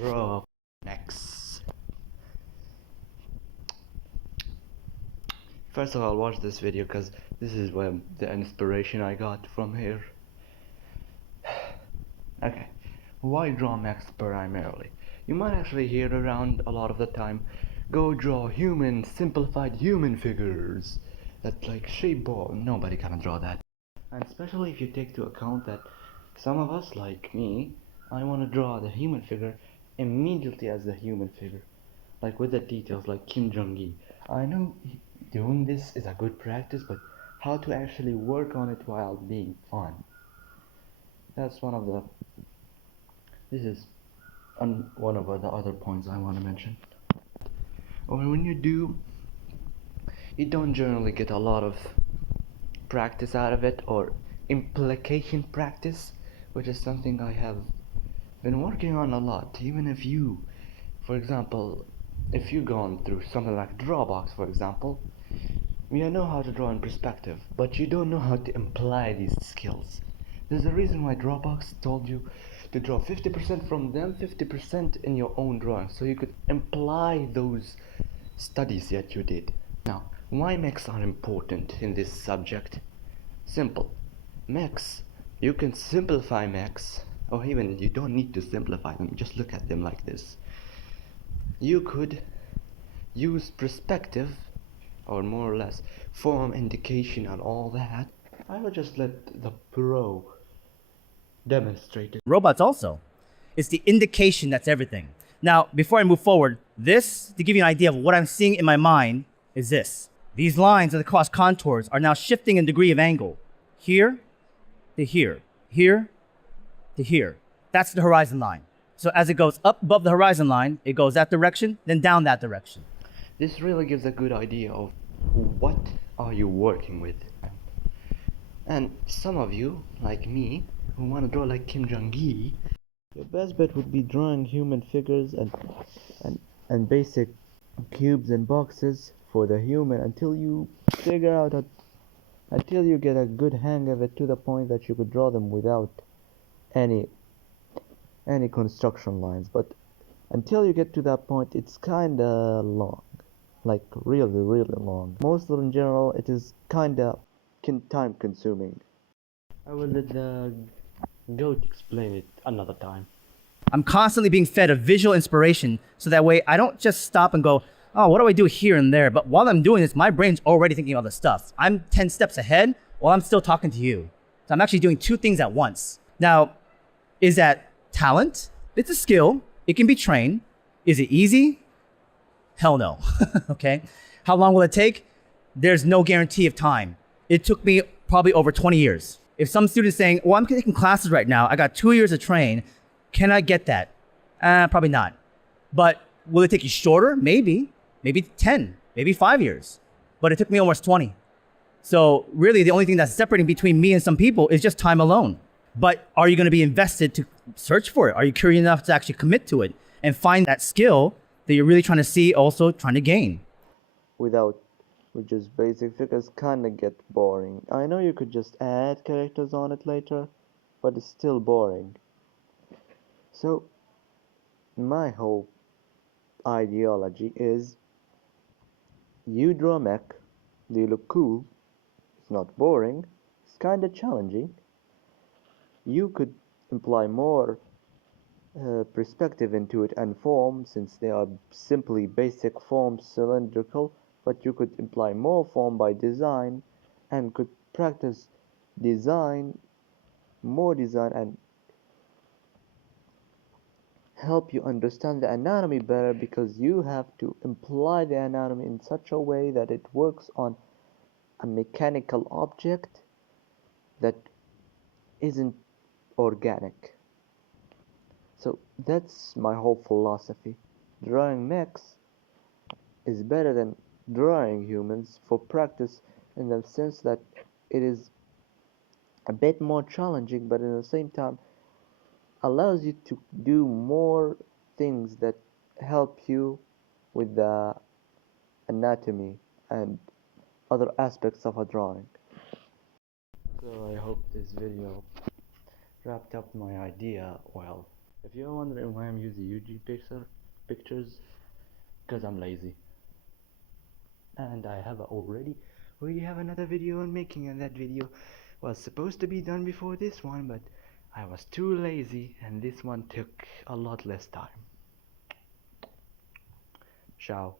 draw mechs. First of all, watch this video because this is where the inspiration I got from here. Okay, why draw mechs primarily? You might actually hear around a lot of the time, go draw human, simplified human figures that like shape ball. Nobody can draw that. And especially if you take into account that some of us, like me, I want to draw the human figure immediately as the human figure, like with the details, like Kim Jong-gi. I know doing this is a good practice, but how to actually work on it while being fun? That's one of the. This is one of the other points I want to mention. Or when you do, you don't generally get a lot of practice out of it, or implication practice, which is something I have been working on a lot. Even if you, for example, if you've gone through something like Drawbox, for example, you know how to draw in perspective, but you don't know how to imply these skills. There's a reason why Drawbox told you to draw 50% from them, 50% in your own drawing, so you could imply those studies that you did. Now, why mechs are important in this subject? Simple. Mechs, you can simplify mechs, or even you don't need to simplify them, just look at them like this. You could use perspective, or more or less form indication and all that. I will just let the pro demonstrate it. Robots also. It's the indication that's everything. Now, before I move forward, this, to give you an idea of what I'm seeing in my mind, is this. These lines of the cross contours are now shifting in degree of angle. Here to here, here to here. That's the horizon line. So as it goes up above the horizon line, it goes that direction, then down that direction. This really gives a good idea of what are you working with. And some of you, like me, who want to draw like Kim Jong-gi, your best bet would be drawing human figures and basic cubes and boxes for the human until you figure out until you get a good hang of it to the point that you could draw them without any construction lines. But until you get to that point, it's kinda long, like really long. Most in general, it is kinda time consuming. I will let the goat explain it another time. I'm constantly being fed a visual inspiration, so that way I don't just stop and go, oh, what do I do here and there? But while I'm doing this, my brain's already thinking about the stuff. I'm 10 steps ahead while I'm still talking to you. So I'm actually doing two things at once. Now, is that talent? It's a skill. It can be trained. Is it easy? Hell no. Okay. How long will it take? There's no guarantee of time. It took me probably over 20 years. If some student's saying, well, I'm taking classes right now, I got 2 years to train, can I get that? Probably not. But will it take you shorter? Maybe 10, maybe 5 years. But it took me almost 20. So really the only thing that's separating between me and some people is just time alone. But are you going to be invested to search for it? Are you curious enough to actually commit to it and find that skill that you're really trying to see, also trying to gain? With just basic figures kinda get boring. I know you could just add characters on it later, but it's still boring. So my whole ideology is you draw a mech, they look cool, it's not boring, it's kinda challenging. You could imply more perspective into it and form, since they are simply basic forms cylindrical, but you could imply more form by design and could practice more design, and help you understand the anatomy better, because you have to imply the anatomy in such a way that it works on a mechanical object that isn't organic. So that's my whole philosophy. Drawing mechs is better than drawing humans for practice, in the sense that it is a bit more challenging, but at the same time allows you to do more things that help you with the anatomy and other aspects of a drawing. So I hope this video wrapped up my idea well. If you're wondering why I'm using UG pictures, because I'm lazy. And I have already have another video on making, and that video was supposed to be done before this one, but I was too lazy and this one took a lot less time. Ciao.